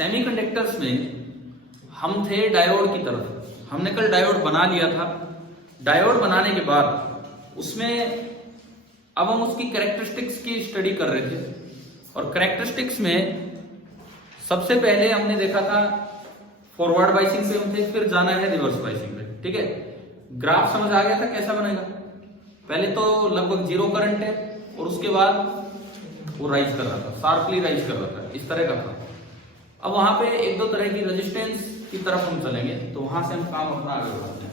Semiconductors में हम थे डायोड की तरफ। हमने कल डायोड बना लिया था। डायोड बनाने के बाद उसमें अब हम उसकी कैरेक्टरिस्टिक्स की स्टडी कर रहे थे, और कैरेक्टरिस्टिक्स में सबसे पहले हमने देखा था फॉरवर्ड बाइसिंग पे हम थे, फिर जाना है रिवर्स बाइसिंग पे। ठीक है, ग्राफ समझ आ गया था कैसा बनेगा। पहले तो लगभग जीरो करंट है और उसके बाद वो राइज कर रहा था, शार्पली राइज कर रहा था, इस तरह का था। अब वहां पे एक दो तरह की रेजिस्टेंस की तरफ हम चलेंगे, तो वहां से हम काम अपना आगे बढ़ाते हैं।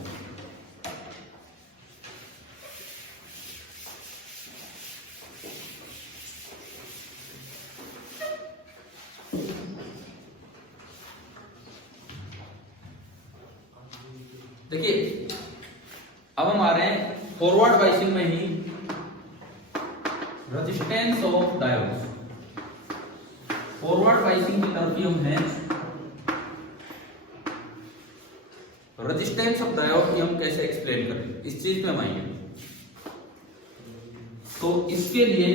देखिए, अब हम आ रहे हैं फॉरवर्ड बाइसिंग में ही resistance of diodes. Forward biasing की तरफ ही हम हैं। रेजिस्टेंस ऑफ डायोड की हम कैसे एक्सप्लेन करें, इस चीज पे हम आएंगे। तो इसके लिए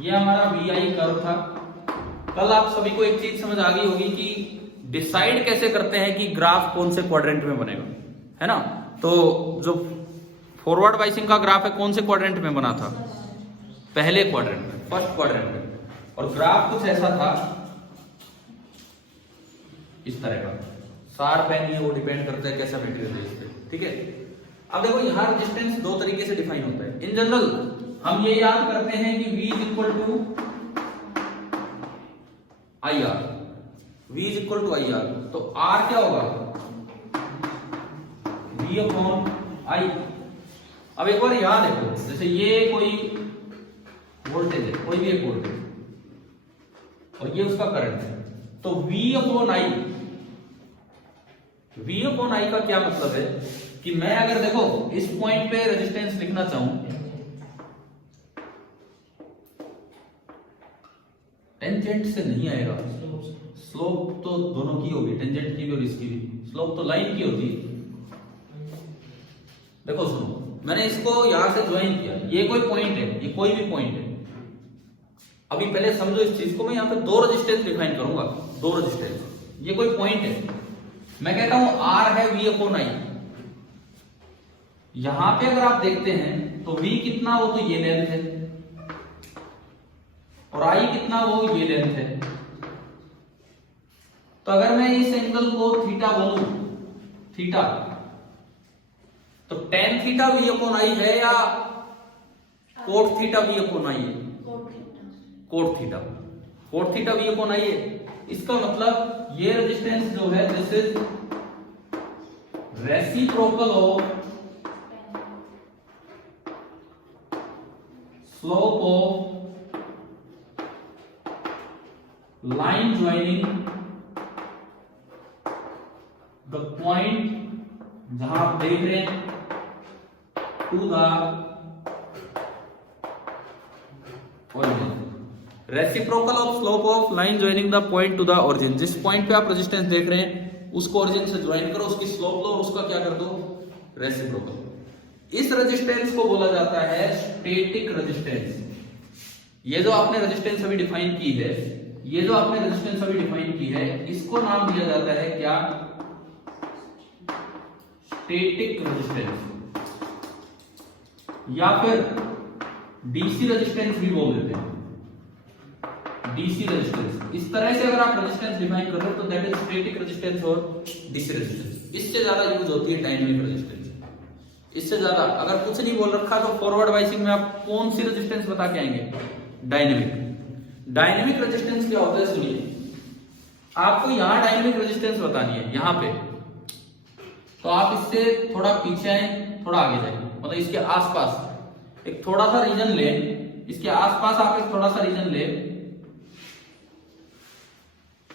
ये हमारा VI कर्व था। कल आप सभी को एक चीज समझ आ गई होगी कि डिसाइड कैसे करते हैं कि ग्राफ कौन से क्वाड्रेंट में बनेगा, है ना। तो जो फॉरवर्ड बाइसिंग का ग्राफ है कौन से क्वाड्रेंट में बना था, पहले क्वाड्रेंट में, फर्स्ट क्वाड्रेंट में। और ग्राफ कुछ ऐसा था, इस तरह का। शार्प है नहीं, वो डिपेंड करता है कैसा मटेरियल है इस पे। ठीक है, अब देखो यहाँ रेजिस्टेंस दो तरीके से डिफाइन होता है। इन जनरल हम ये याद करते हैं कि V is equal to IR, V is equal to IR। तो R क्या होगा, V अपॉन I। अब एक बार याद देखो, जैसे ये कोई वोल्टेज है, कोई भी एक वोल्टेज, और ये उसका करंट है, तो V upon I। V upon I का क्या मतलब है कि मैं अगर देखो इस पॉइंट पे रेजिस्टेंस लिखना चाहूं, टेंजेंट से नहीं आएगा, स्लोप तो दोनों की होगी, टेंजेंट की भी और इसकी भी। स्लोप तो लाइन की होती है। देखो सुनो, मैंने इसको यहां से ज्वाइन किया, ये कोई पॉइंट है, ये कोई भी पॉइंट है। अभी पहले समझो इस चीज को, मैं यहां पे दो रेजिस्टेंस डिफाइन करूंगा, दो रेजिस्टेंस। ये कोई पॉइंट है, मैं कहता हूं R है V अपॉन I। यहां पे अगर आप देखते हैं तो V कितना, वो तो ये लेंथ है, और I कितना, वो ये लेंथ है। तो अगर मैं इस एंगल को थीटा बोलूं, थीटा, तो tan theta V upon I है या cot theta V upon I है, cot theta, cot theta V upon I है। इसका मतलब ये रेजिस्टेंस जो है, this is reciprocal of slope of line joining the point जहां आप देख रहे हैं to the origin. Reciprocal of slope of line joining the point to the origin. जिस पॉइंट पे आप रेजिस्टेंस देख रहे हैं उसको ओरिजिन से ज्वाइन करो, उसकी स्लोप लो और उसका क्या कर दो, रेसिप्रोकल। इस रेजिस्टेंस को बोला जाता है स्टैटिक रेजिस्टेंस। ये जो आपने रेजिस्टेंस अभी डिफाइन की है, ये जो आपने रेजिस्टेंस अभी डिफाइन की है, इसको नाम दिया जाता है क्या, स्टैटिक रेजिस्टेंस, या फिर डीसी रेजिस्टेंस भी बोल देते हैं, डीसी रेजिस्टेंस। इस तरह से अगर आप रेजिस्टेंस डिफाइन कर रहे हो तो दैट इज स्टैटिक रेजिस्टेंस और डीसी रेजिस्टेंस। इससे ज्यादा यूज होती है डायनेमिक रेजिस्टेंस। इससे ज्यादा अगर कुछ नहीं बोल रखा तो फॉरवर्ड बाइसिंग में आप कौन सी रेजिस्टेंस बता के आएंगे, डायनेमिक। डायनेमिक रेजिस्टेंस क्या होता है, सुनिए, आपको यहां डायनेमिक रेजिस्टेंस बतानी है, यहां पे, तो आप इससे थोड़ा पीछे आए, थोड़ा आगे जाए, मतलब इसके आसपास एक थोड़ा सा रीजन ले, इसके आसपास आप एक थोड़ा सा रीजन ले।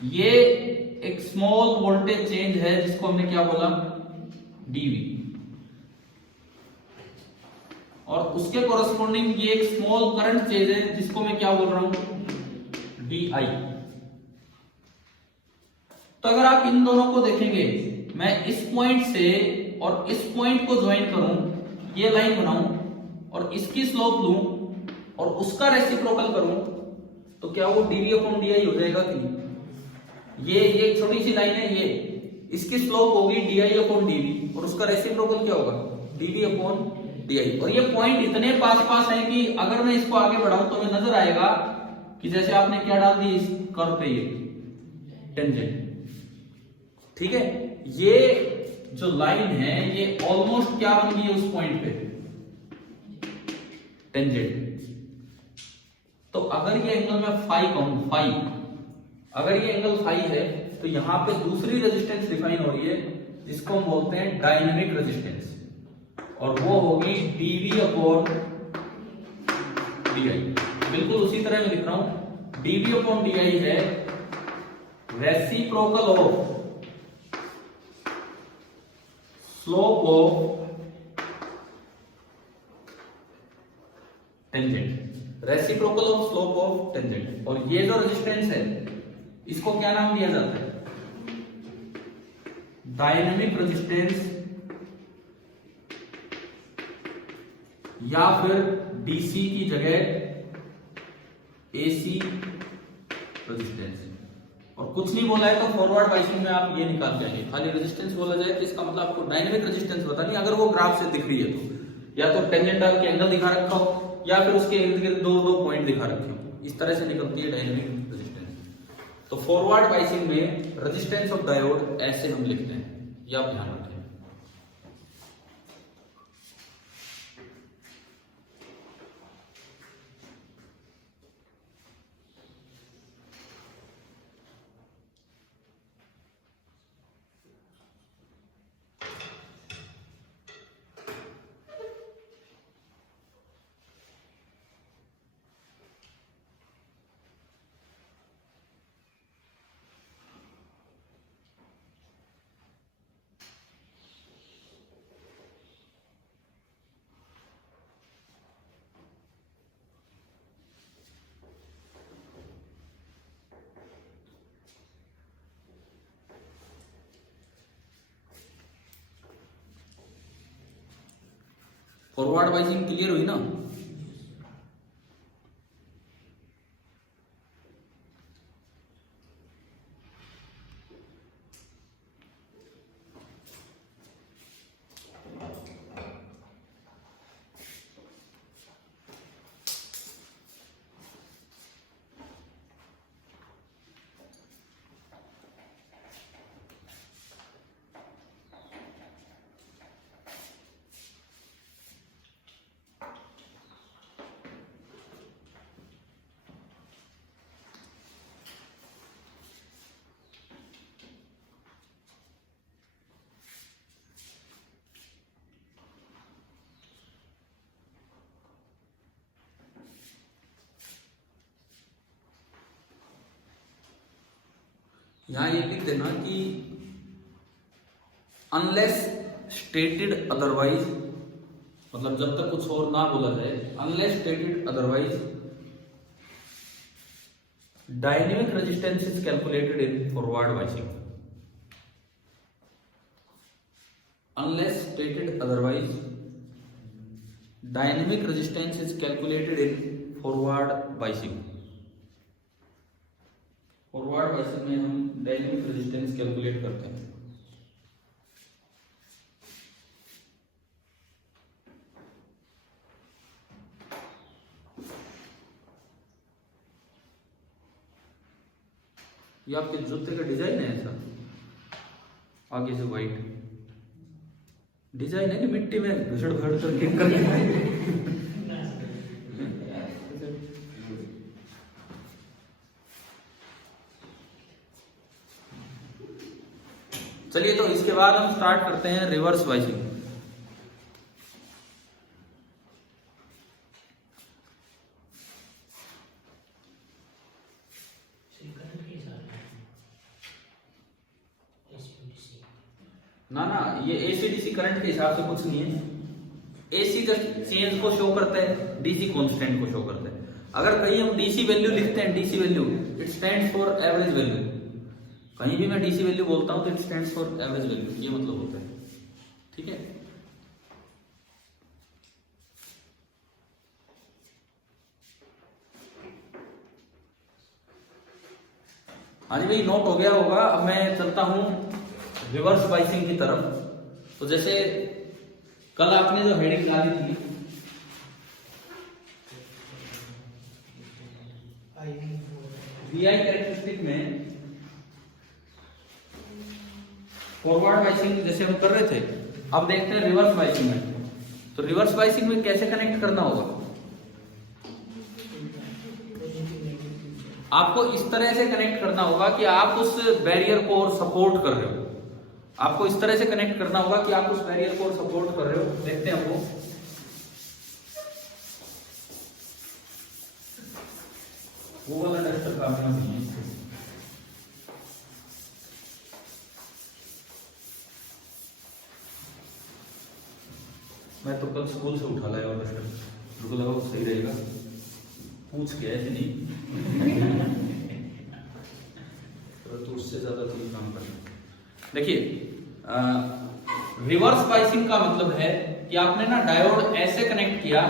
ये एक स्मॉल वोल्टेज चेंज है जिसको हमने क्या बोला, डीवी, और उसके कोरस्पॉन्डिंग ये एक स्मॉल करंट चेंज है जिसको मैं क्या बोल रहा हूं, DI। तो अगर आप इन दोनों को देखेंगे, मैं इस पॉइंट से और इस पॉइंट को ज्वाइन करूं, ये लाइन बनाऊं और इसकी स्लोप लूं और उसका रेसिप्रोकल करूं, तो क्या वो dV अपॉन DI हो जाएगा कि नहीं, ये छोटी सी लाइन है, ये इसकी स्लोप होगी D I upon D V, और उसका रेसिप्रोकल क्या होगा, D V upon D I. और ये पॉइंट इतने पास पास है कि अगर मैं इसको आगे बढ़ाऊं तो हमें नजर आएगा कि जैसे आपने क्या डाल दी इस कर्व पे, ये टेंजेंट। ठीक है, ये जो लाइन है ये ऑलमोस्ट क्या बन गई है उस पॉइंट पे, टेंजेंट। तो अगर ये एंगल में फाई कहूं, फाई, अगर ये एंगल फाई है तो यहां पे दूसरी रेजिस्टेंस डिफाइन हो रही है जिसको हम बोलते हैं डायनेमिक रेजिस्टेंस, और वो होगी dv अपॉन di। बिल्कुल उसी तरह मैं लिख रहा हूं, dv अपॉन di है reciprocal of slope of tangent, reciprocal of slope of tangent. और ये जो रेजिस्टेंस है इसको क्या नाम दिया जाता है, डायनेमिक रेजिस्टेंस, या फिर डीसी की जगह एसी रेजिस्टेंस। और कुछ नहीं बोला है तो फॉरवर्ड बाइसिंग में आप ये निकाल के आइए, खाली रेजिस्टेंस बोला जाए तो इसका मतलब आपको डायनेमिक रेजिस्टेंस बतानी, अगर वो ग्राफ से दिख रही है तो या तो टेंजेंट डाल के एंगल दिखा रखा हो या फिर उसके इर्द गिर्द दो दो पॉइंट दिखा रखे हो, इस तरह से निकलती है डायनेमिक रेजिस्टेंस। तो फॉरवर्ड बाइसिंग में रेजिस्टेंस ऑफ डायोड ऐसे हम लिखते हैं, ये आप ध्यान रखें। फॉरवर्ड बाइसिंग क्लियर हुई ना? यहां ये लिख देना कि अनलेस स्टेटेड अदरवाइज, मतलब जब तक कुछ और ना बोला जाए, unless stated otherwise dynamic resistance is calculated in forward biasing. Unless stated otherwise dynamic resistance is calculated in forward biasing. Forward biasing में हम डायनेमिक रेजिस्टेंस कैलकुलेट करते हैं। ये आपके जूते का डिजाइन है ऐसा, आगे से व्हाइट डिजाइन है कि मिट्टी में घुसड़ भड़ कर चलिए, तो इसके बाद हम स्टार्ट करते हैं रिवर्स बाइसिंग। ना ना, ये एसी-डीसी करंट के हिसाब से कुछ नहीं है। एसी जस्ट चेंज को शो करता है, डीसी कांस्टेंट को शो करता है। अगर कहीं हम डीसी वैल्यू लिखते हैं, DC value it stands for average value, कहीं भी मैं डीसी वैल्यू बोलता हूं तो it stands for average value, ये मतलब होता है। ठीक है, हाँ जी भाई, नोट हो गया होगा। अब मैं चलता हूं रिवर्स बाइसिंग की तरफ। तो जैसे कल आपने जो हेडिंग डाली थी वीआई कैरेक्टरिस्टिक में फॉरवर्ड बाइसिंग जैसे हम कर रहे थे, अब देखते हैं रिवर्स बाइसिंग में। तो रिवर्स बाइसिंग में कैसे कनेक्ट करना होगा, आपको इस तरह से कनेक्ट करना होगा कि आप उस बैरियर को और सपोर्ट कर रहे हो। आपको इस तरह से कनेक्ट करना होगा कि आप उस बैरियर को और सपोर्ट कर रहे हो। देखते हैं हम वो। वो वाला डस्टर काफी नहीं है। मैं तो कल स्कूल से उठा लाया और डस्टर, मुझको लगा वो सही रहेगा, पूछ के ऐसे नहीं तो उससे ज्यादा कोई काम करना। देखिए, रिवर्स बाइसिंग का मतलब है कि आपने ना डायोड ऐसे कनेक्ट किया,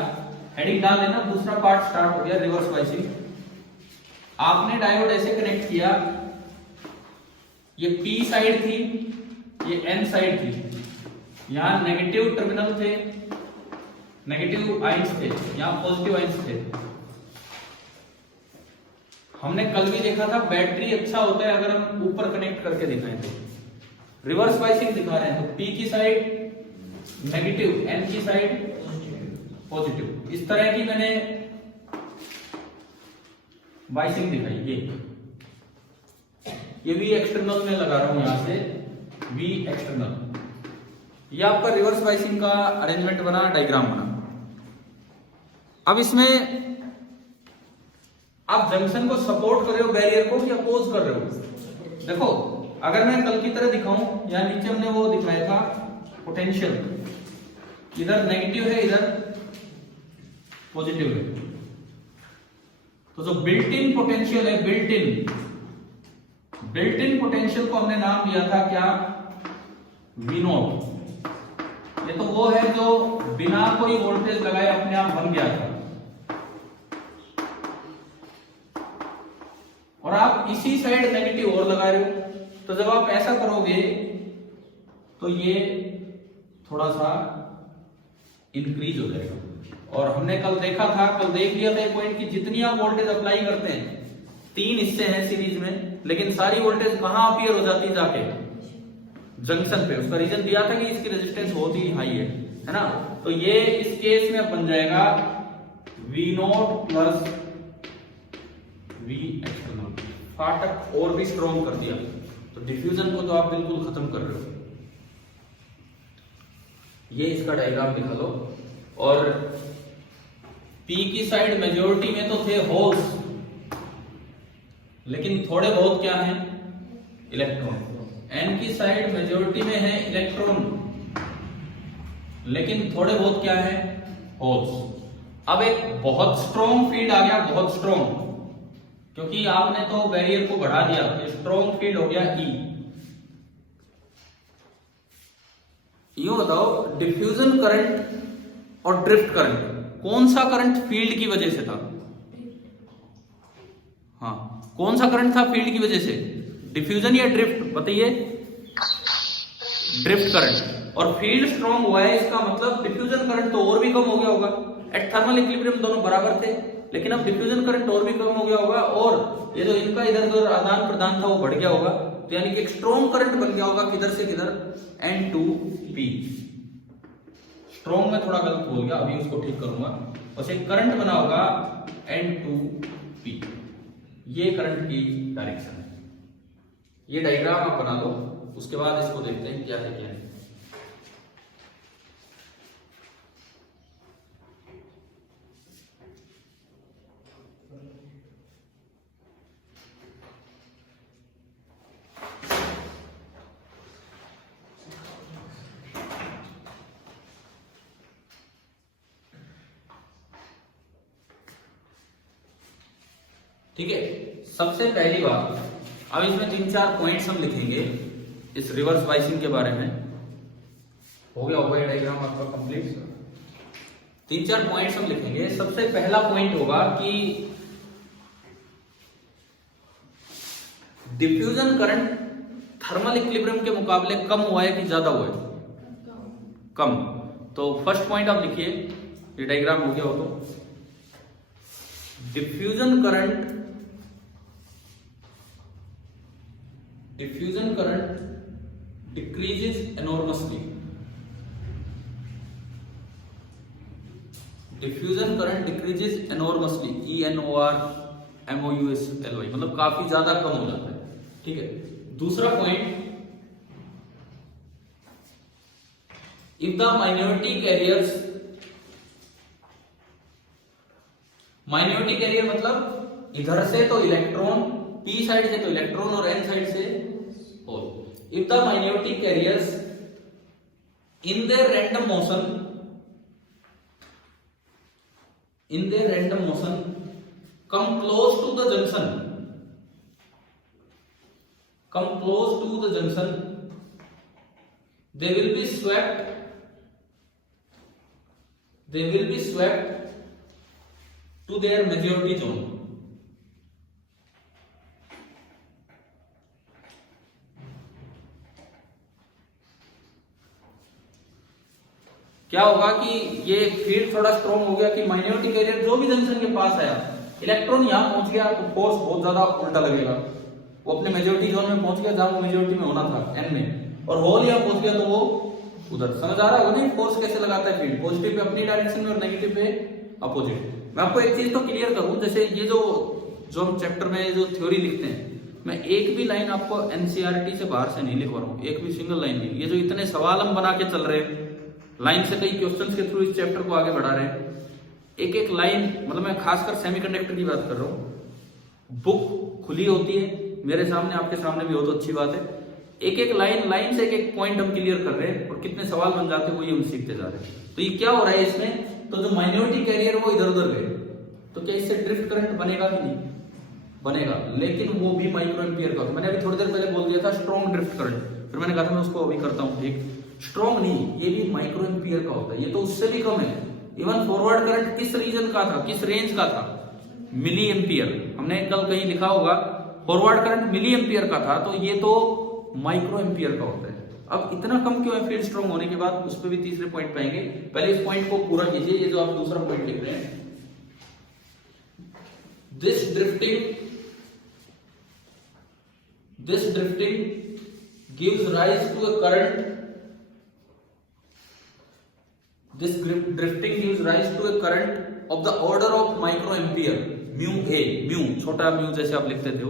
हेडिंग डाल लेना, दूसरा पार्ट स्टार्ट हो गया रिवर्स बाइसिंग। आपने डायोड ऐसे कनेक्ट किया, ये पी साइड थी, ये एन साइड थी, यहां नेगेटिव टर्मिनल थे, नेगेटिव आइंस थे, यहां पॉजिटिव आइंस थे। हमने कल भी देखा था बैटरी अच्छा होता है अगर हम ऊपर कनेक्ट करके दिखाएं तो। रिवर्स बाइसिंग दिखा रहे हैं तो पी की साइड नेगेटिव, एन की साइड पॉजिटिव, इस तरह की मैंने बाइसिंग दिखाई। ये भी एक्सटर्नल में लगा रहा हूं, यहां से वी एक्सटर्नल। ये आपका रिवर्स बाइसिंग का अरेंजमेंट बना, डायग्राम बना। अब इसमें आप जंक्शन को सपोर्ट कर रहे हो बैरियर को या अपोज कर रहे हो। देखो, अगर मैं कल की तरह दिखाऊं, या नीचे हमने वो दिखाया था पोटेंशियल, इधर नेगेटिव है इधर पॉजिटिव है, तो जो बिल्ट इन पोटेंशियल है, बिल्ट इन पोटेंशियल को हमने नाम दिया था क्या, वी नॉट। ये तो वो है जो बिना कोई वोल्टेज लगाए अपने आप बन गया था, और आप इसी साइड नेगेटिव और लगा रहे हो। तो जब आप ऐसा करोगे तो ये थोड़ा सा इंक्रीज हो जाएगा। और हमने कल देखा था, कल देख लिया था ये पॉइंट कि जितनी आप वोल्टेज अप्लाई करते हैं, 3 हिस्से हैं सीरीज में, लेकिन सारी वोल्टेज कहां अपीयर हो जाती है, जाके जंक्शन पे। उसका रीजन दिया था कि इसकी रेजिस्टेंस बहुत ही हाई है ना। तो ये इस केस में बन जाएगा V naught plus V external. फाटक और भी स्ट्रॉन्ग कर दिया, तो डिफ्यूजन को तो आप बिल्कुल खत्म कर रहे हो। ये इसका डायग्राम दिखा लो। और पी की साइड मेजॉरिटी में तो थे होल्स, लेकिन थोड़े बहुत क्या हैं, इलेक्ट्रॉन। एन की साइड मेजॉरिटी में है इलेक्ट्रॉन, लेकिन थोड़े बहुत क्या है, होल्स। अब एक बहुत स्ट्रॉन्ग फील्ड आ गया, बहुत स्ट्रॉन्ग, क्योंकि आपने तो बैरियर को बढ़ा दिया, तो स्ट्रॉन्ग फील्ड हो गया ई। यूं बताओ, डिफ्यूजन करंट और ड्रिफ्ट करंट, कौन सा करंट फील्ड की वजह से था? हाँ, कौन सा करंट था फील्ड की वजह से, डिफ्यूजन या ड्रिफ्ट? बताइए, ड्रिफ्ट करंट। और फील्ड स्ट्रॉन्ग हुआ है, इसका मतलब डिफ्यूजन करंट तो और भी कम हो गया होगा। एट थर्मल इक्विलिब्रियम दोनों बराबर थे, लेकिन अब डिफ्यूजन करंट और भी कम हो गया होगा, और ये जो इनका इधर उधर आदान प्रदान था वो बढ़ गया होगा। तो यानी कि एक स्ट्रॉन्ग करंट बन गया होगा, किधर से किधर, N2P। स्ट्रॉन्ग में थोड़ा गलत बोल गया, अभी उसको ठीक करूंगा। बस एक करंट बना होगा N2P, ये करंट की डायरेक्शन है। ये डायग्राम आप बना लो, उसके बाद इसको देखते हैं क्या है क्या है। ठीक है, सबसे पहली बात, अब इसमें 3-4 पॉइंट्स हम लिखेंगे इस रिवर्स बाइसिंग के बारे में। हो गया होगा ये डायग्राम आपका कंप्लीट। 3-4 पॉइंट्स हम लिखेंगे। सबसे पहला पॉइंट होगा कि डिफ्यूजन करंट थर्मल इक्विलिब्रियम के मुकाबले कम हुआ है कि ज्यादा हुआ है? कम। तो फर्स्ट पॉइंट आप लिखिए, ये डायग्राम हो गया हो तो diffusion current decreases enormously. Diffusion current decreases enormously, ENORMOUSLY, मतलब काफी ज्यादा कम हो जाता है। ठीक है। दूसरा point, if the minority carrier मतलब इधर से तो इलेक्ट्रॉन, p साइड से तो इलेक्ट्रॉन और n साइड से hole. If the minority carriers in their random motion come close to the junction, they will be swept to their majority zone. क्या होगा कि ये फील्ड थोड़ा स्ट्रॉन्ग हो गया कि माइनॉरिटी कैरियर जो भी जंक्शन के पास आया, इलेक्ट्रॉन यहां पहुंच गया तो फोर्स बहुत ज्यादा उल्टा लगेगा, वो अपने मेजॉरिटी जोन में पहुंच गया जहां वो मेजॉरिटी में होना था n में, और होल यहां पहुंच गया तो वो उधर। समझ आ रहा है नहीं फोर्स कैसे लगाता है फील्ड? पॉजिटिव पे अपनी डायरेक्शन में और नेगेटिव पे अपोजिट। मैं आपको एक चीज तो क्लियर करूं, जैसे ये जो हम चैप्टर में जो थ्योरी लिखते हैं, मैं एक भी लाइन आपको एनसीईआरटी से बाहर से नहीं लिखवा रहा हूं, एक भी सिंगल लाइन नहीं। ये जो इतने सवाल हम बना के चल रहे हैं, लाइन से कई क्वेश्चंस के थ्रू इस चैप्टर को आगे बढ़ा रहे हैं, एक एक लाइन, मतलब मैं खासकर सेमीकंडक्टर की बात कर रहा हूं, बुक खुली होती है मेरे सामने, आपके सामने भी हो तो अच्छी बात है, एक एक लाइन से एक एक पॉइंट हम क्लियर कर रहे हैं और कितने सवाल बन जाते हैं वो ये हम सीखते जा रहे हैं। तो ये क्या हो रहा है इसमें, तो जो माइनॉरिटी कैरियर वो इधर उधर गए, तो क्या इससे ड्रिफ्ट करंट बनेगा कि नहीं? बनेगा, लेकिन वो भी माइक्रो एम्पियर का। मैंने अभी थोड़ी देर पहले बोल दिया था स्ट्रॉन्ग ड्रिफ्ट करंट, फिर मैंने कहा था मैं उसको अभी करता हूँ ठीक। स्ट्रॉन्ग नहीं, ये भी माइक्रो एम्पियर का होता है, ये तो उससे भी कम है। इवन फॉरवर्ड करंट किस रीजन का था, किस रेंज का था? Milliampere. हमने कल कहीं लिखा होगा फॉरवर्ड करंट मिली एम्पियर का था, तो ये तो माइक्रो एम्पियर का होता है। अब इतना कम क्यों है फील्ड स्ट्रॉन्ग होने के बाद, उस पर भी तीसरे पॉइंट पाएंगे। पहले इस पॉइंट को पूरा कीजिए, ये जो आप दूसरा पॉइंट लिख रहे हैं, this drifting gives rise to a current. This drifting gives rise to a current of the order of microampere, mu a, mu छोटा mu जैसे आप लिखते थे,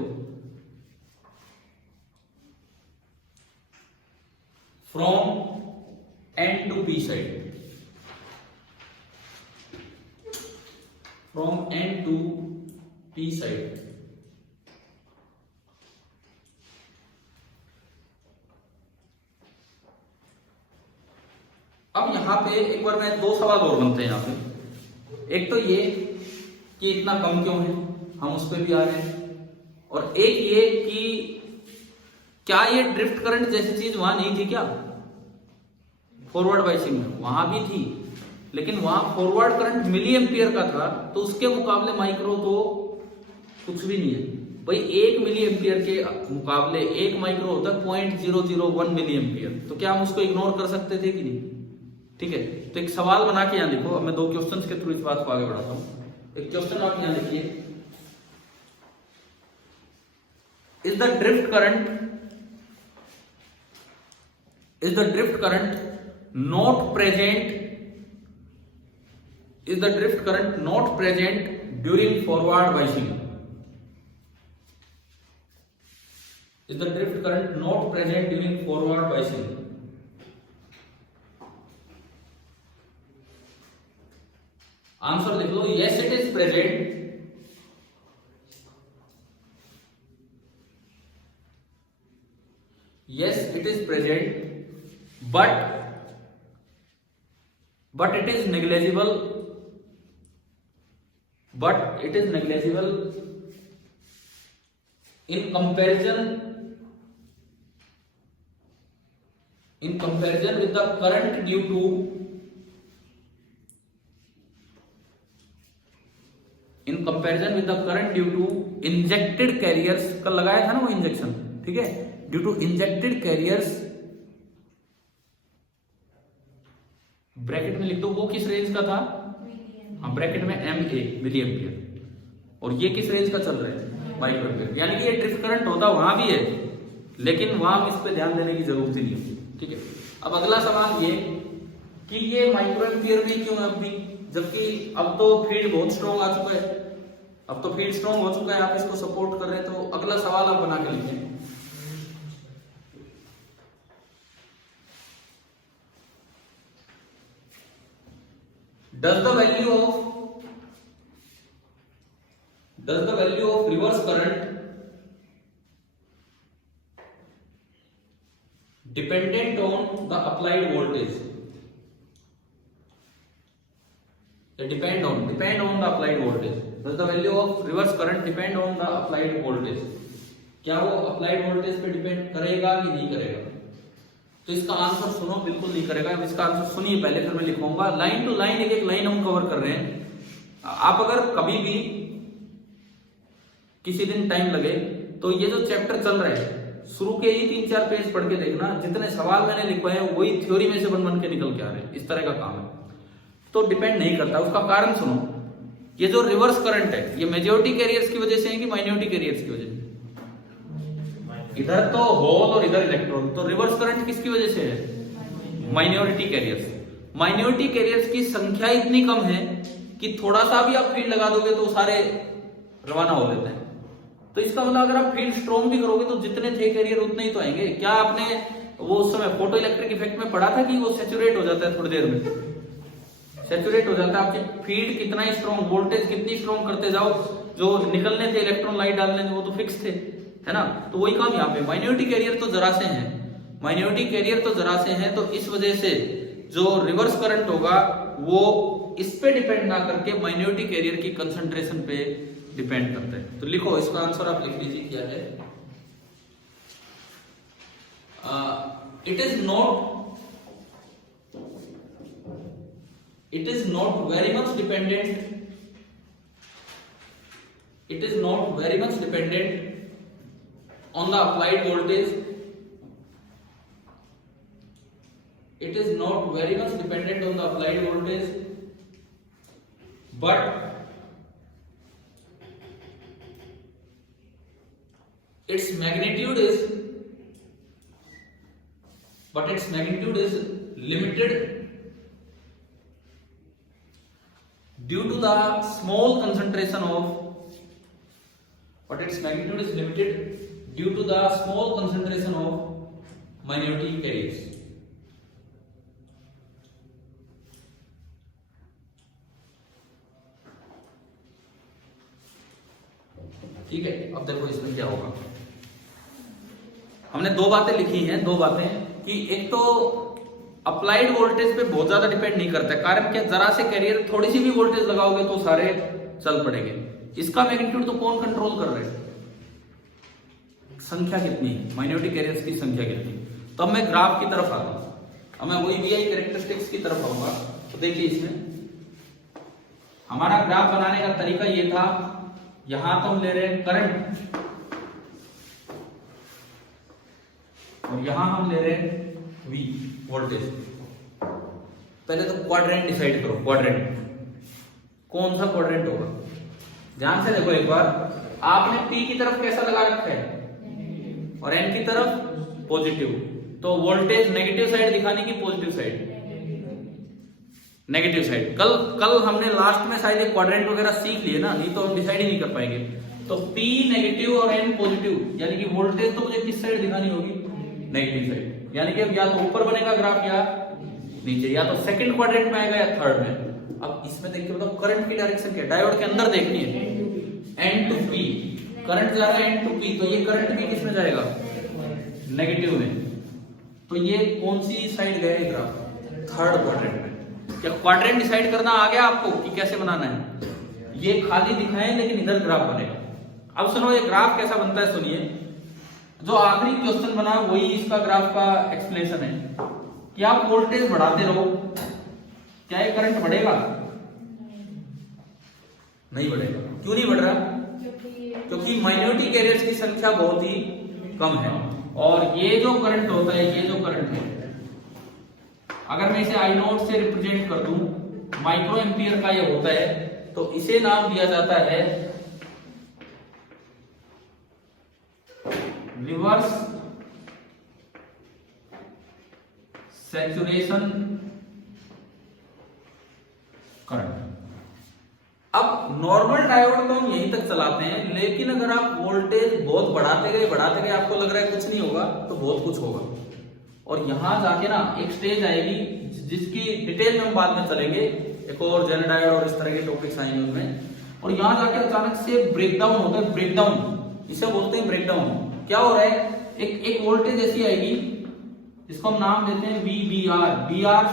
from n to p side, from n to p side। अब यहां पे एक बार मैं दो सवाल और बनते हैं यहां पे। एक तो ये कि इतना कम क्यों है, हम उस पर भी आ रहे हैं, और एक ये कि क्या ये ड्रिफ्ट करंट जैसी चीज वहां नहीं थी क्या? फॉरवर्ड बाइसिंग में वहां भी थी, लेकिन वहां फॉरवर्ड करंट मिली एम्पियर का था, तो उसके मुकाबले माइक्रो तो कुछ भी नहीं है भाई। 1 मिली एम्पियर के मुकाबले 1 माइक्रो होता है 0.001 मिली एम्पियर, तो क्या हम उसको इग्नोर कर सकते थे कि नहीं? ठीक है, तो एक सवाल बना के यहां लिखो। अब मैं 2 क्वेश्चंस के थ्रू इस बात को आगे बढ़ाता हूं। एक क्वेश्चन आप यहां लिखिए, is the drift current not present during forward biasing? Is the drift current not present during forward biasing? Answer लिख लो, yes it is present, yes it is present, but it is negligible, in comparison with the current due to injected carriers. कल लगाया था ना वो injection, ठीक है, due to injected carriers, bracket में लिख दो वो किस रेंज का था, हाँ ब्रैकेट में MA मिली एम्पियर, और ये किस रेंज का चल रहा है, माइक्रो एम्पियर। यानी कि ये ड्रिफ्ट करंट होता वहां भी है, लेकिन वहां इस पे ध्यान देने की जरूरत ही नहीं, ठीक है। अब अगला सवाल ये कि ये माइक्रो एम्पियर भी क्यों है अब भी, जबकि अब तो फील्ड बहुत स्ट्रॉन्ग आ चुका है, अब तो फील्ड स्ट्रॉन्ग हो चुका है, आप इसको सपोर्ट कर रहे हैं। तो अगला सवाल आप बना के लिखें, does the value of reverse current dependent on the applied voltage, depend on the applied voltage, does the value of reverse current depend on the applied voltage, क्या वो अप्लाइड वोल्टेज पे डिपेंड करेगा कि नहीं करेगा। तो इसका आंसर सुनो, बिल्कुल नहीं करेगा। अब इसका आंसर सुनिए पहले, फिर मैं लिखूंगा। लाइन टू लाइन, एक एक लाइन हम कवर कर रहे हैं। आप अगर कभी भी किसी दिन टाइम लगे तो ये जो चैप्टर चल रहा है, शुरू के ही 3-4 पेज पढ़ के देखना, जितने सवाल मैंने लिखवाए हैं वही थ्योरी में से बन के निकल के आ रहे हैं। इस तरह का काम है, तो डिपेंड नहीं करता। उसका कारण सुनो, ये जो रिवर्स करंट है ये मेजॉरिटी कैरियर्स की वजह से है कि माइनॉरिटी कैरियर्स की वजह से, इधर तो होल और इधर इलेक्ट्रॉन, तो रिवर्स करंट किसकी वजह से है, माइनॉरिटी कैरियर्स। माइनॉरिटी कैरियर्स की संख्या इतनी कम है कि थोड़ा सा भी आप फील्ड लगा दोगे तो सारे रवाना हो लेते हैं। तो इसका मतलब अगर आप फील्ड स्ट्रॉन्ग भी करोगे तो जितने थे कैरियर उतने ही तो आएंगे। क्या आपने वो उस समय फोटो इलेक्ट्रिक इफेक्ट में पढ़ा था कि वो सेचुरेट हो जाता है, थोड़ी देर में सेचुरेट हो जाता है। आपकी फील्ड कितना ही स्ट्रॉन्ग, वोल्टेज कितनी स्ट्रॉन्ग करते जाओ, जो निकलने थे इलेक्ट्रॉन लाइट डालने थे वो तो फिक्स थे, है ना। तो वही काम यहाँ पे, माइनॉरिटी कैरियर तो जरा से हैं, माइनॉरिटी कैरियर तो जरा से हैं, तो इस वजह से जो रिवर्स करंट होगा वो इस पे डिपेंड ना करके माइनॉरिटी कैरियर की कंसंट्रेशन पे डिपेंड करता है। तो लिखो, इसका आंसर आप लिख लीजिए क्या है। It is not very much dependent on the applied voltage. It is not very much dependent on the applied voltage, but its magnitude is limited due to the small concentration of minority carriers. ठीक है, अब देखो इसमें क्या होगा। हमने दो बातें लिखी हैं, दो बातें कि एक तो अप्लाइड वोल्टेज पे बहुत ज्यादा डिपेंड नहीं करता है। कारण क्या, जरा से कैरियर थोड़ी सी भी वोल्टेज लगाओगे तो सारे चल पड़ेंगे। इसका मैग्नीट्यूड तो कौन कंट्रोल कर रहे हैं, संख्या कितनी, माइनॉरिटी कैरियर्स की संख्या कितनी। तो अब मैं ग्राफ की तरफ आता हूं, अब मैं वही VI कैरेक्टरिस्टिक्स की तरफ आऊंगा। तो देखिए इसमें हमारा ग्राफ बनाने का तरीका ये था, यहां तो हम ले रहे हैं करंट और यहां हम ले रहे हैं V वोल्टेज। पहले तो क्वाड्रेंट डिसाइड करो, क्वाड्रेंट कौन सा क्वाड्रेंट होगा। ध्यान से देखो एक बार, आपने P की तरफ कैसा लगा रखा है और N की तरफ पॉजिटिव, तो वोल्टेज नेगेटिव साइड दिखाने की पॉजिटिव साइड, नेगेटिव साइड। कल हमने लास्ट में शायद एक क्वाड्रेंट वगैरह सीख लिए ना, नहीं तो हम डिसाइड ही नहीं कर पाएंगे। तो P नेगेटिव और N पॉजिटिव, यानी कि वोल्टेज तो मुझे किस साइड दिखानी होगी, नेगेटिव साइड। यानी कि अब या तो ऊपर बनेगा ग्राफ या नीचे, या तो सेकंड क्वाड्रेंट में आएगा या थर्ड में। अब इसमें देखिए बताओ करंट की डायरेक्शन क्या है, डायोड के अंदर देखनी है, N to P करंट जा रहा है N to P, तो ये करंट भी किस में जाएगा, नेगेटिव में। तो ये कौन सी साइड गया है ग्राफ, थर्ड क्वाड्रेंट में। क्या क्वाड्रेंट डिसाइड करना आ गया आपको कि कैसे बनाना है, ये खाली दिखाएं लेकिन इधर ग्राफ बनेगा। अब सुनो ये ग्राफ कैसा बनता है, सुनिए। जो आखिरी क्वेश्चन बना वही इसका ग्राफ का एक्सप्लेनेशन है कि आप वोल्टेज बढ़ाते रहो, क्या ये करंट बढ़ेगा, नहीं बढ़ेगा। क्यों नहीं बढ़ रहा, क्योंकि माइनॉरिटी कैरियर्स की संख्या बहुत ही कम है। और ये जो करंट होता है, ये जो करंट है, अगर मैं इसे आई नोट से रिप्रेजेंट कर दूं, माइक्रो एम्पियर का ये होता है, तो इसे नाम दिया जाता है रिवर्स सैचुरेशन करंट। अब नॉर्मल डायोड तो हम यहीं तक चलाते हैं, लेकिन अगर आप वोल्टेज बहुत बढ़ाते गए आपको लग रहा है कुछ नहीं होगा, तो बहुत कुछ होगा। और यहां जाके ना एक स्टेज आएगी जिसकी डिटेल में हम बाद में चलेंगे, एक और जेन डायोड और इस तरह के टॉपिक्स आएंगे उनमें। और यहां जाके अचानक से ब्रेकडाउन होता है, ब्रेकडाउन इसे बोलते हैं ब्रेकडाउन। क्या हो रहा है, एक वोल्टेज ऐसी आएगी जिसको हम नाम देते हैं VBR। BR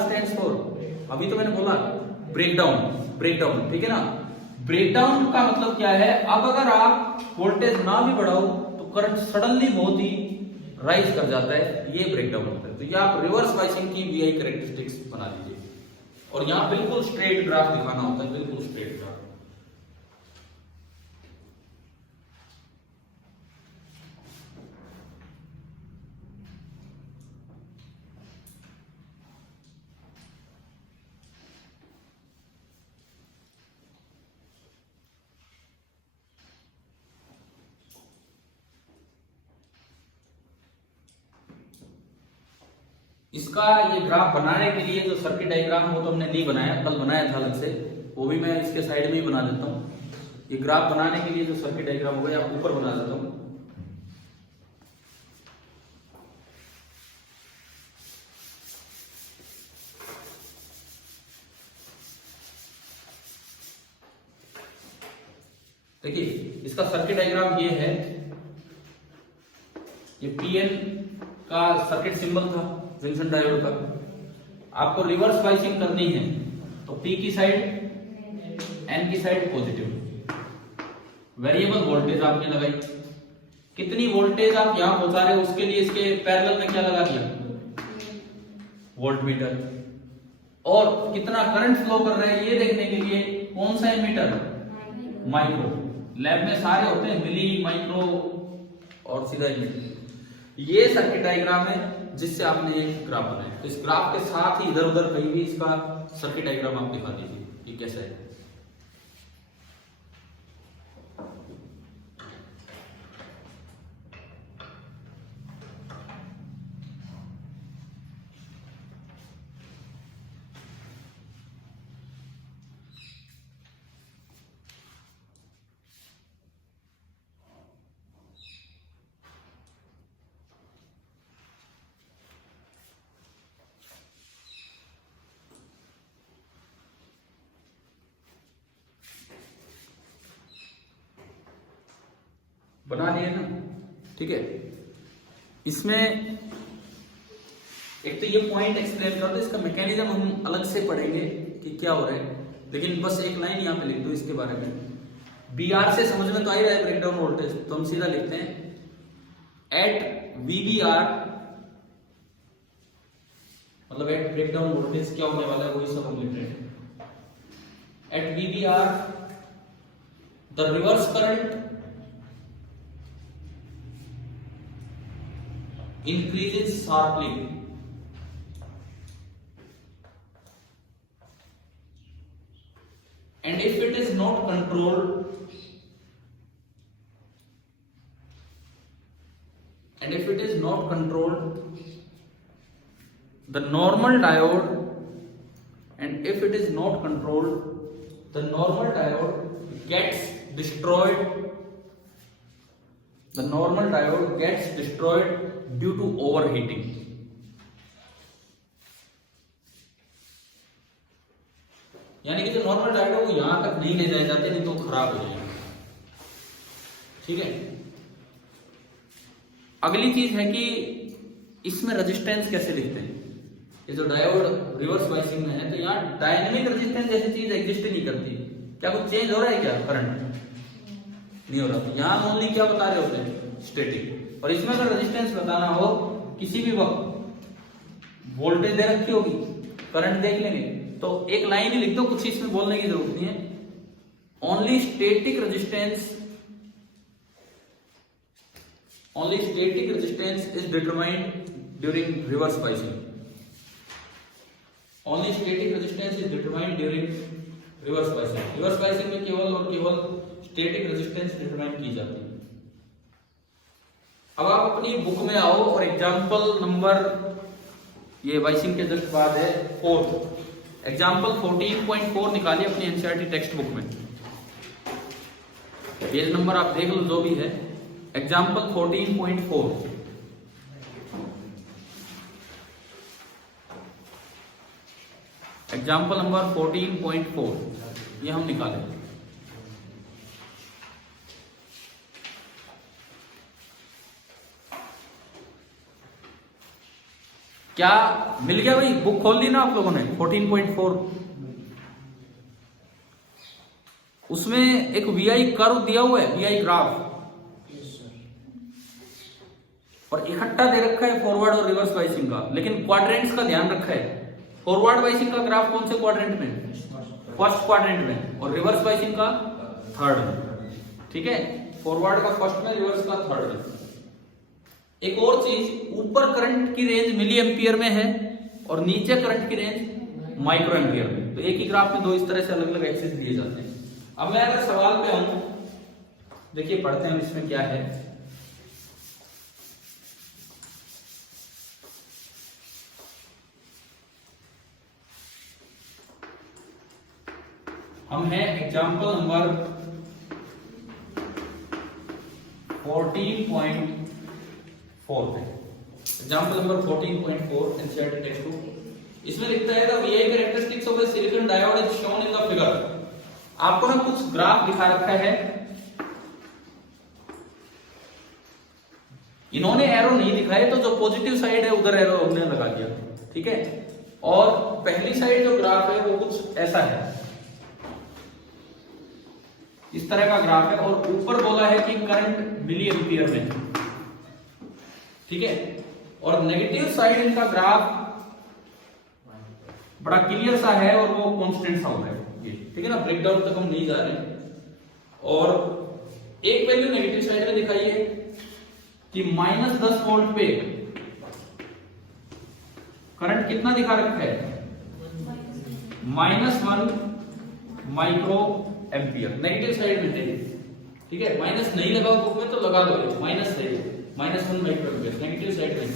स्टैंड्स फॉर, अभी तो मैंने बोला ब्रेकडाउन, ठीक है ना। ब्रेकडाउन का मतलब क्या है, अब अगर आप वोल्टेज ना भी बढ़ाओ तो करंट सडनली बहुत ही राइज कर जाता है, ये ब्रेकडाउन होता है। तो ये आप रिवर्स बाइसिंग की VI कैरेक्टरिस्टिक्स बना लीजिए। और यहां बिल्कुल स्ट्रेट ग्राफ दिखाना होता है, बिल्कुल स्ट्रेट ग्राफ। इसका ये ग्राफ बनाने के लिए जो सर्किट डायग्राम वो तो हमने नहीं बनाया, कल बनाया था अलग से, वो भी मैं इसके साइड में ही बना देता हूँ। ये ग्राफ बनाने के लिए जो सर्किट डायग्राम होगा या ऊपर बना देता हूँ। देखिए इसका सर्किट डायग्राम ये है, ये PN का सर्किट सिंबल था जंक्शन डायोड का। आपको रिवर्स बाइसिंग करनी है तो P की साइड, N की साइड पॉजिटिव। वेरिएबल वोल्टेज आपने लगाई, कितनी वोल्टेज आप यहां पहुंचा रहे हो उसके लिए इसके पैरेलल में क्या लगा दिया, वोल्टमीटर। और कितना करंट फ्लो कर रहा है ये देखने के लिए कौन सा एमीटर, माइक्रो। लैब में सारे होते हैं, मिली, माइक्रो और सीधा एमीटर। ये सर्किट डायग्राम है जिससे आपने एक ग्राफ बनाया। तो इस ग्राफ के साथ ही इधर उधर कहीं भी इसका सर्किट डायग्राम आप दिखा दीजिए ये कैसा है। बना लिए ना, ठीक है। इसमें एक तो ये पॉइंट एक्सप्लेन कर दो, इसका मैकेनिज्म हम अलग से पढ़ेंगे कि क्या हो रहा है, लेकिन बस एक लाइन यहाँ पे लिख दो इसके बारे में। BR से समझ में तो आ ही रहा है ब्रेकडाउन वोल्टेज, तो हम सीधा लिखते हैं एट VBR, मतलब एट ब्रेकडाउन वोल्टेज क्या होने वाला है वही सब हम लिख रहे हैं। At VBR the reverse current increases sharply and if it is not controlled the normal diode gets destroyed due to overheating। यानी कि जो नॉर्मल डायोड है वो यहां तक नहीं ले जाए जाते, नहीं तो खराब हो जाएंगे, ठीक है। अगली चीज है कि इसमें रेजिस्टेंस कैसे लिखते हैं। ये जो डायोड रिवर्स बाइसिंग में है तो यहाँ डायनेमिक रेजिस्टेंस जैसी चीज एग्जिस्ट ही नहीं करती। क्या कुछ चेंज हो रहा है क्या, करंट नहीं हो रहा, तो यहाँ ओनली क्या बता रहे होते हैं, स्टैटिक। और इसमें अगर रेजिस्टेंस बताना हो किसी भी वक्त, वोल्टेज दे रखी होगी, करंट देख लेंगे, तो एक लाइन ही लिख दो, कुछ इसमें बोलने की जरूरत नहीं है। Only static resistance only static resistance is determined during reverse biasing. Only static resistance is determined during reverse biasing. Reverse biasing में केवल और केवल स्टैटिक रेजिस्टेंस डिटरमाइन की जाती है। अब आप अपनी बुक में आओ और एग्जांपल नंबर, ये बाइसिंग के जस्ट बाद है 4, एग्जांपल 14.4 निकालिए अपनी एनसीईआरटी टेक्स्ट बुक में। पेज नंबर आप देख लो जो भी है, एग्जांपल 14.4। एग्जाम्पल नंबर 14.4 ये हम निकालें। क्या मिल गया भाई? बुक खोल ली ना आप लोगों ने 14.4। उसमें एक वीआई कर्व दिया हुआ है, वीआई ग्राफ, और इकट्ठा दे रखा है फॉरवर्ड और रिवर्स बाइसिंग का, लेकिन क्वाड्रेंट्स का ध्यान रखा है। फॉरवर्ड बाइसिंग का ग्राफ कौन से क्वाड्रेंट में? फर्स्ट क्वाड्रेंट में, और रिवर्स बाइसिंग का थर्ड में। ठीक है, फॉरवर्ड का फर्स्ट में, रिवर्स का थर्ड में। एक और चीज, ऊपर करंट की रेंज मिली एम्पियर में है और नीचे करंट की रेंज माइक्रो एम्पियर में। तो एक ही ग्राफ में दो इस तरह से अलग अलग एक्सिस दिए जाते हैं। अब मैं अगर सवाल पे आऊं, देखिए पढ़ते हैं इसमें क्या है। हम हैं एग्जाम्पल नंबर 14.4 पे। Example number 14.4 NCERT text book. इसमें लिखता है the VI characteristics of the silicon diode is shown in the figure. आपको ना कुछ ग्राफ दिखा रखा है, इन्होंने एरो नहीं दिखाए, तो जो पॉजिटिव साइड है उधर एरो हमने लगा दिया। ठीक है, और पहली साइड जो ग्राफ है वो कुछ ऐसा है, इस तरह का ग्राफ है, और ऊपर बोला है कि करंट मिली एम्पियर में। ठीक है, और नेगेटिव साइड इनका ग्राफ बड़ा क्लियर सा है और वो कांस्टेंट सा हो रहा है ये। ठीक है ना, ब्रेकडाउन तक हम नहीं जा रहे हैं। और एक वैल्यू नेगेटिव साइड में दिखाई है कि -10 वोल्ट पे करंट कितना दिखा रखा है? -1 माइक्रो एम्पियर नेगेटिव साइड में है। ठीक है, माइनस नहीं लगा बुक में तो लगा दो, माइनस है, -1 माइक्रो एम्पियर नेगेटिव साइड में।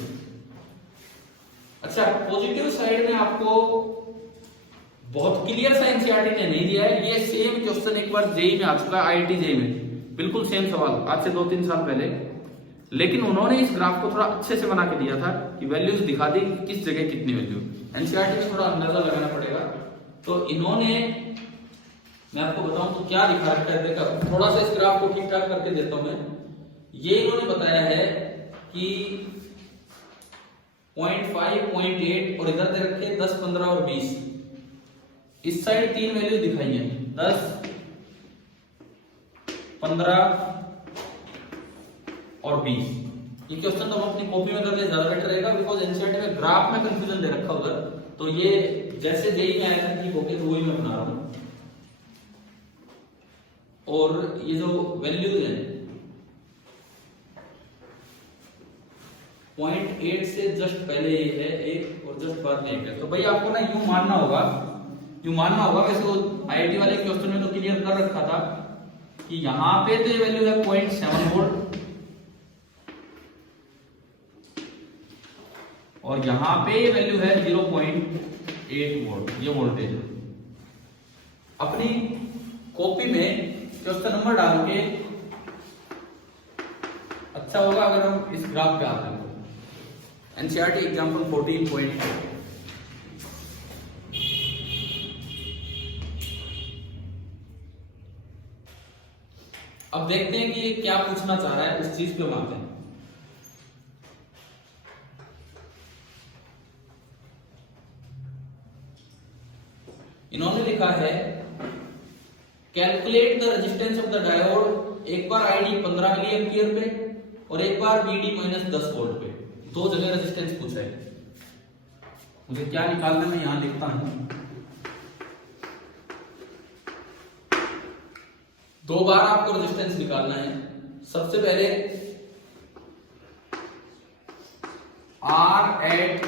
अच्छा, पॉजिटिव साइड में आपको बहुत क्लियर सा एनसीईआरटी ने नहीं दिया है। ये सेम क्वेश्चन एक बार जेई में आ चुका है, आईआईटी जेई में, बिल्कुल सेम सवाल आज से 2-3 साल पहले, लेकिन उन्होंने इस ग्राफ को थोड़ा अच्छे से बना के दिया था कि वैल्यूज दिखा दी किस जगह कितनी वैल्यू। एनसीईआरटी में थोड़ा अंदाजा लगाना पड़ेगा। तो इन्होंने, मैं आपको बताऊं तो क्या दिखा रखा है, देखा थोड़ा सा इस ग्राफ को ठीक ठाक करके देता हूं मैं। ये इन्होंने बताया है कि 0.5, 0.8 और इधर दे रखे 10, 15 और 20। इस साइड 3 वैल्यू दिखाई है, 10, 15 और 20। ये क्वेश्चन तो हम अपनी कॉपी में कर ले, ज्यादा बेटर रहेगा, बिकॉज एनसीईआरटी में ग्राफ में कंफ्यूजन दे रखा उधर। तो ये जैसे जेई में आया था ठीक होके, तो वही मैं बना रहा हूं। और ये जो वैल्यूज है 0.8 से जस्ट पहले ये है एक, और जस्ट बाद में एक है। तो भाई आपको ना यूं मानना होगा, वैसे वो आईआईटी वाले क्वेश्चन में तो क्लियर कर रखा था कि यहां पे तो ये वैल्यू है 0.7 वोल्ट, और यहां पे ये वैल्यू है 0.8 वोल्ट, ये वोल्टेज है। अपनी कॉपी में क्वेश्चन नंबर डाल के अच्छा होगा अगर हम इस ग्राफ पे आते हैं। NCERT example 14.4। अब देखते हैं कि ये क्या पूछना चाह रहा है, उस चीज पे हम आते हैं। इन्होंने लिखा है calculate the resistance of the diode. एक बार आईडी 15 मिली एम्पियर पे और एक बार बीडी -10 वोल्ट पे, दो जगह रेजिस्टेंस पूछा है। मुझे क्या निकालना है मैं यहां लिखता हूं। दो बार आपको रेजिस्टेंस निकालना है। सबसे पहले R at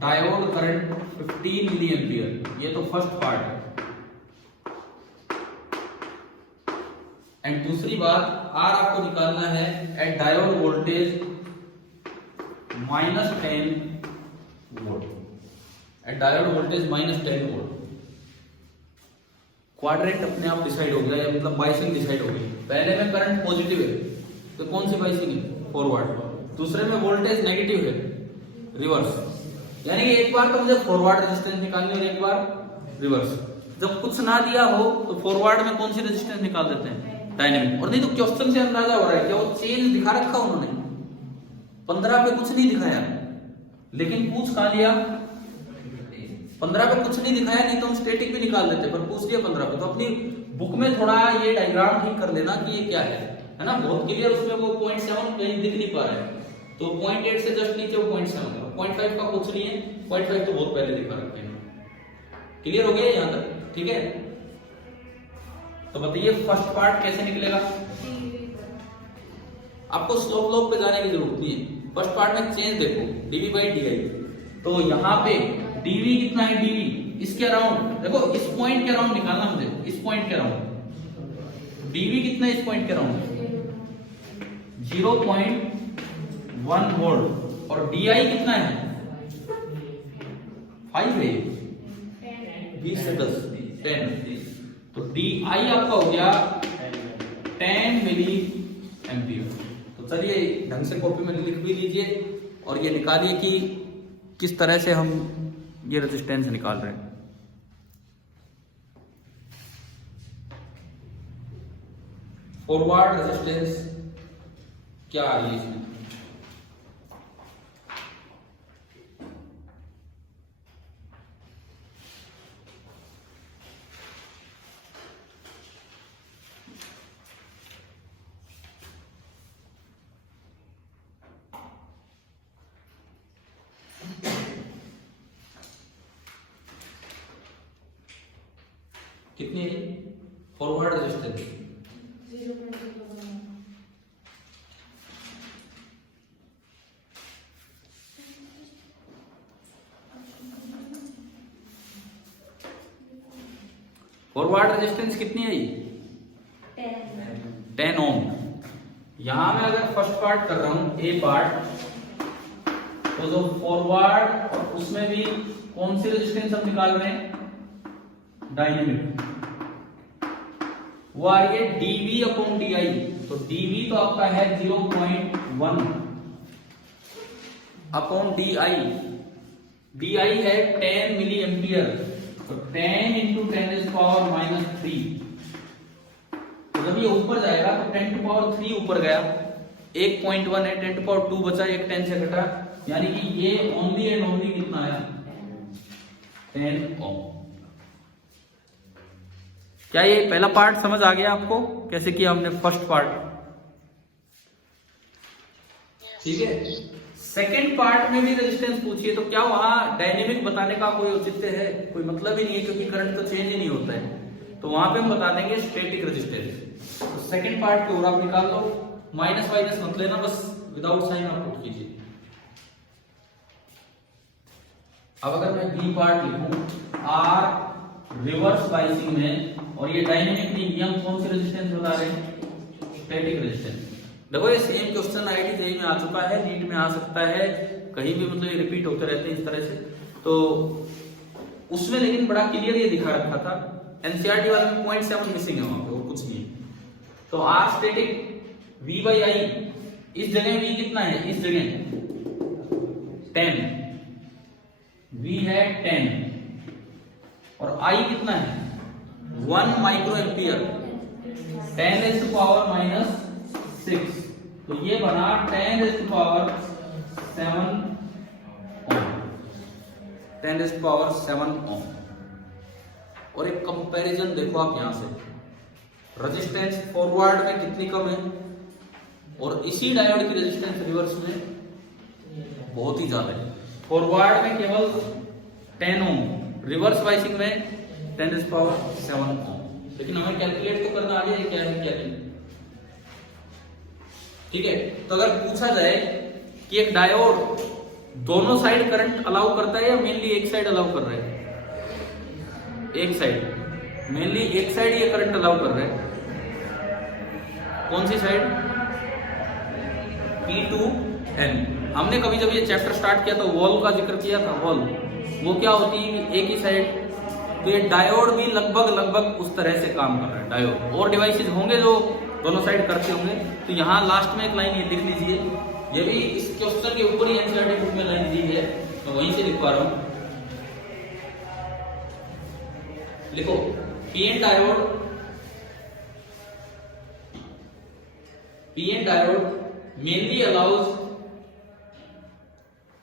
diode current 15 milliampere, ये तो फर्स्ट पार्ट है। एंड दूसरी बात, आर आपको निकालना है at diode voltage -10 volt, at diode voltage -10 volt. Quadrant अपने आप डिसाइड हो गया, मतलब बाइसिंग डिसाइड हो गई। पहले में करंट पॉजिटिव है तो कौन सी बाइसिंग है, फॉरवर्ड। दूसरे में वोल्टेज नेगेटिव है, रिवर्स। यानी कि एक बार तो मुझे फॉरवर्ड रेजिस्टेंस निकालनी और एक बार रिवर्स। जब कुछ ना दिया हो तो फॉरवर्ड में कौन सी रेजिस्टेंस निकाल देते हैं, डायनेमिक। और नहीं तो क्वेश्चन से अंदाजा हो रहा है कि वो चेंज दिखा रखा उन्होंने, 15 पे कुछ नहीं दिखाया, लेकिन पूछ कहा लिया 15 पे कुछ नहीं दिखाया, नहीं तो हम स्टैटिक भी निकाल देते, पर पूछ लिया 15 पे। तो अपनी बुक में थोड़ा ये डायग्राम ठीक कर लेना कि ये क्या है ना, बहुत क्लियर। उसमें वो 0.7 कहीं दिख नहीं पा रहा है, तो 0.8 से जस्ट नीचे वो 0.7 है, 0.5 का कुछ नहीं है, 0.5 तो बहुत पहले दिखा रखे हैं। क्लियर हो गया यहां तक, ठीक है। तो बताइए फर्स्ट पार्ट कैसे निकलेगा। आपको स्लोप लॉग पे जाने की जरूरत नहीं है, फर्स्ट पार्ट में चेंज देखो, dv बाई डी। तो यहाँ पे dv कितना है, dv इसके अराउंड देखो, इस पॉइंट के अराउंड निकालना मुझे, इस पॉइंट के अराउंड dv कितना है, इस पॉइंट के अराउंड 0.1 वोल्ट। और di कितना है, 5 है, 20 से 10 10। तो di आपका हो गया 10 मिली एम्पियर। तो चलिए ढंग से कॉपी में लिख भी लीजिए और ये निकालिए कि किस तरह से हम ये रेजिस्टेंस निकाल रहे हैं। फॉरवर्ड रेजिस्टेंस क्या आ रही है इसमें, कितनी है फॉरवर्ड रेजिस्टेंस, 0.01। फॉरवर्ड रेजिस्टेंस कितनी है ये, 10 ओम। यहां मैं अगर फर्स्ट पार्ट कर रहा हूं, ए पार्ट, तो जो फॉरवर्ड और उसमें भी कौन सी रेजिस्टेंस हम निकाल रहे हैं, डायनेमिक, वो आ रही है dv अपॉन di। तो dv तो आपका है 0.1 अपॉन di, di है 10 मिली एम्पियर, तो 10 इंटू 10⁻³ तो जब ये ऊपर जाएगा तो 10⁻³ ऊपर गया, 1.1 है, 10⁻² बचा, एक 10 से घटा, यानी कि ये ओनली एंड ओनली कितना आया, 10 ओम। क्या ये पहला पार्ट समझ आ गया आपको, कैसे किया हमने फर्स्ट पार्ट, ठीक है। सेकंड पार्ट में भी रेजिस्टेंस पूछिए तो क्या वहां डायनेमिक बताने का कोई औचित्य है, कोई मतलब ही नहीं है, क्योंकि करंट तो चेंज ही नहीं होता है। तो वहां पे हम बता देंगे स्टैटिक रेजिस्टेंस। तो सेकंड पार्ट के और आप निकाल लो, माइनस माइनस मत लेना, बस विदाउट साइन आप पुट कीजिए। अब अगर मैं बी पार्ट लिखूं, आर रिवर्स बाइसिंग में, और ये डायनेमिक नहीं, ये हम कौन सी रेजिस्टेंस बता रहे हैं, स्टैटिक रेजिस्टेंस। देखो ये सेम क्वेश्चन आईआईटी जेईई में आ चुका है, नीट में आ सकता है, कहीं भी, मतलब ये रिपीट होते रहते हैं इस तरह से। तो उसमें लेकिन बड़ा क्लियर ये दिखा रखा था, एनसीईआरटी वाले में 0.7 मिसिंग है वहां पे, और कुछ नहीं। तो R static v by I, इस जगह v कितना है, इस जगह 10, v है 10 और i कितना है 1 माइक्रो एम्पियर, 10⁻⁻⁶ तो ये बना 10⁻⁷ ओम, 10⁻⁷ ओम। और एक कंपैरिजन देखो आप यहां से, रेजिस्टेंस फॉरवर्ड में कितनी कम है और इसी डायोड की रेजिस्टेंस रिवर्स में बहुत ही ज्यादा है। फॉरवर्ड में केवल 10 ओम, रिवर्स बाइसिंग में 10⁻⁷ ओम। लेकिन हमें कैलकुलेट तो करना आ गया क्या है क्या नहीं, ठीक है। तो अगर पूछा जाए कि एक डायोड दोनों साइड करंट अलाउ करता है या मेनली एक साइड अलाउ कर रहा है? एक साइड, मेनली एक साइड ये करंट अलाउ कर रहा है। कौन सी साइड? P2N। हमने कभी जब ये चैप्टर स्टार्ट किया तो वॉल का जिक्र किया था। वॉल वो क्या होती है? एक ही साइड। तो ये डायोड भी लगभग उस तरह से काम कर रहा है डायोड। और डिवाइसेस होंगे जो दोनों साइड करते होंगे। तो यहाँ लास्ट में एक लाइन ये लिख लीजिए, ये भी इस क्वेश्चन के ऊपर ही एनसीईआरटी बुक में लाइन दी है, मैं वहीं से लिख पा रहा हूं। लिखो, PN diode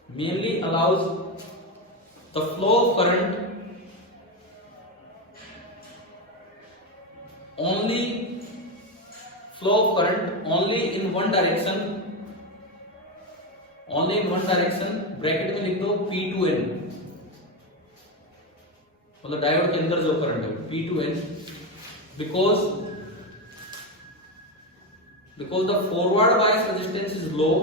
mainly allows the flow of current only in one direction, bracket में लिख दो P2N, मतलब डायोड के अंदर जो करंट है P2N, because the forward bias resistance is low,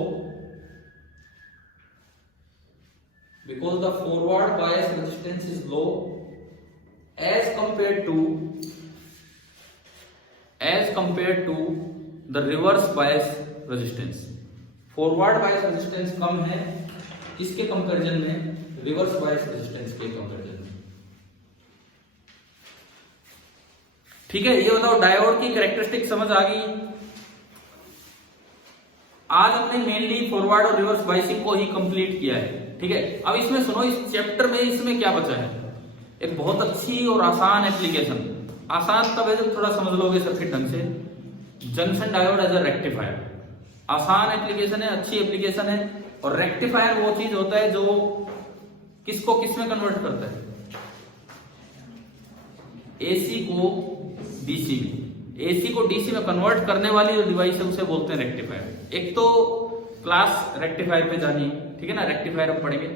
as compared to the reverse bias resistance। Forward bias resistance कम है किसके कंपैरिजन में? रिवर्स बायस रेजिस्टेंस के कंपैरिजन में। ठीक है, ये बताओ डायोड की कैरेक्टरिस्टिक समझ आ गई। आज हमने मेनली फॉरवर्ड और रिवर्स बायसिंग को ही कंप्लीट किया है। ठीक है, अब इसमें सुनो, इस चैप्टर में इसमें क्या बचा है? एक बहुत अच्छी और आसान एप्लीकेशन। आसान तब है जब थोड़ा समझ लोगे सर्किट ढंग से। Junction diode as a rectifier, आसान एप्लीकेशन है, अच्छी एप्लीकेशन है। और रेक्टिफायर वो चीज होता है जो किसको किस में कन्वर्ट करता है? एसी को डीसी में। एसी को डीसी में कन्वर्ट करने वाली जो डिवाइस है उसे बोलते हैं रेक्टिफायर। एक तो क्लास रेक्टिफायर पे जानी, ठीक है ना, रेक्टिफायर हम पढ़ेंगे।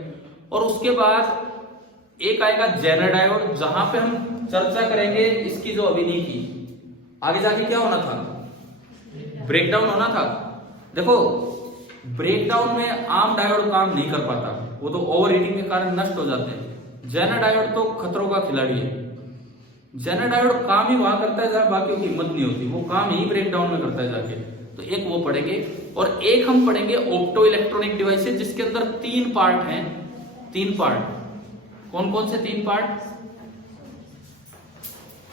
और उसके बाद एक आएगा जेनर डायोड, जहां पे हम चर्चा करेंगे इसकी जो अभी नहीं की। आगे जाके क्या होना था? ब्रेकडाउन होना था। देखो, ब्रेकडाउन में आम डायोड काम नहीं कर पाता, वो तो ओवर हीटिंग के कारण नष्ट हो जाते हैं। जेनर डायोड तो खतरों का खिलाड़ी है। जेनर डायोड काम ही वहां करता है जहां बाकियों की हिम्मत नहीं होती, वो काम ही ब्रेकडाउन में करता है जाके। तो एक वो पढ़ेंगे, और एक हम पढ़ेंगे ऑप्टो इलेक्ट्रॉनिक डिवाइसेस, जिसके अंदर 3 पार्ट हैं। 3 पार्ट कौन कौन से? 3 part.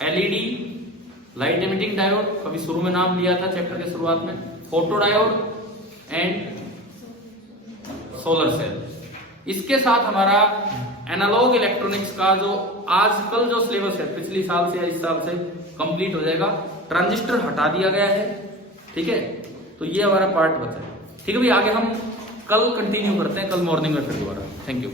LED, light emitting diode, कभी शुरू में नाम लिया था चैप्टर के शुरुआत में, photo diode and solar cell. इसके साथ हमारा एनालॉग इलेक्ट्रॉनिक्स का जो आजकल जो सिलेबस है पिछली साल से या इस साल से कंप्लीट हो जाएगा। ट्रांजिस्टर हटा दिया गया है, ठीक है। तो ये हमारा पार्ट बचा है, ठीक है भाई। आगे हम कल कंटिन्यू करते हैं, कल मॉर्निंग में फिर दोबारा। Thank you.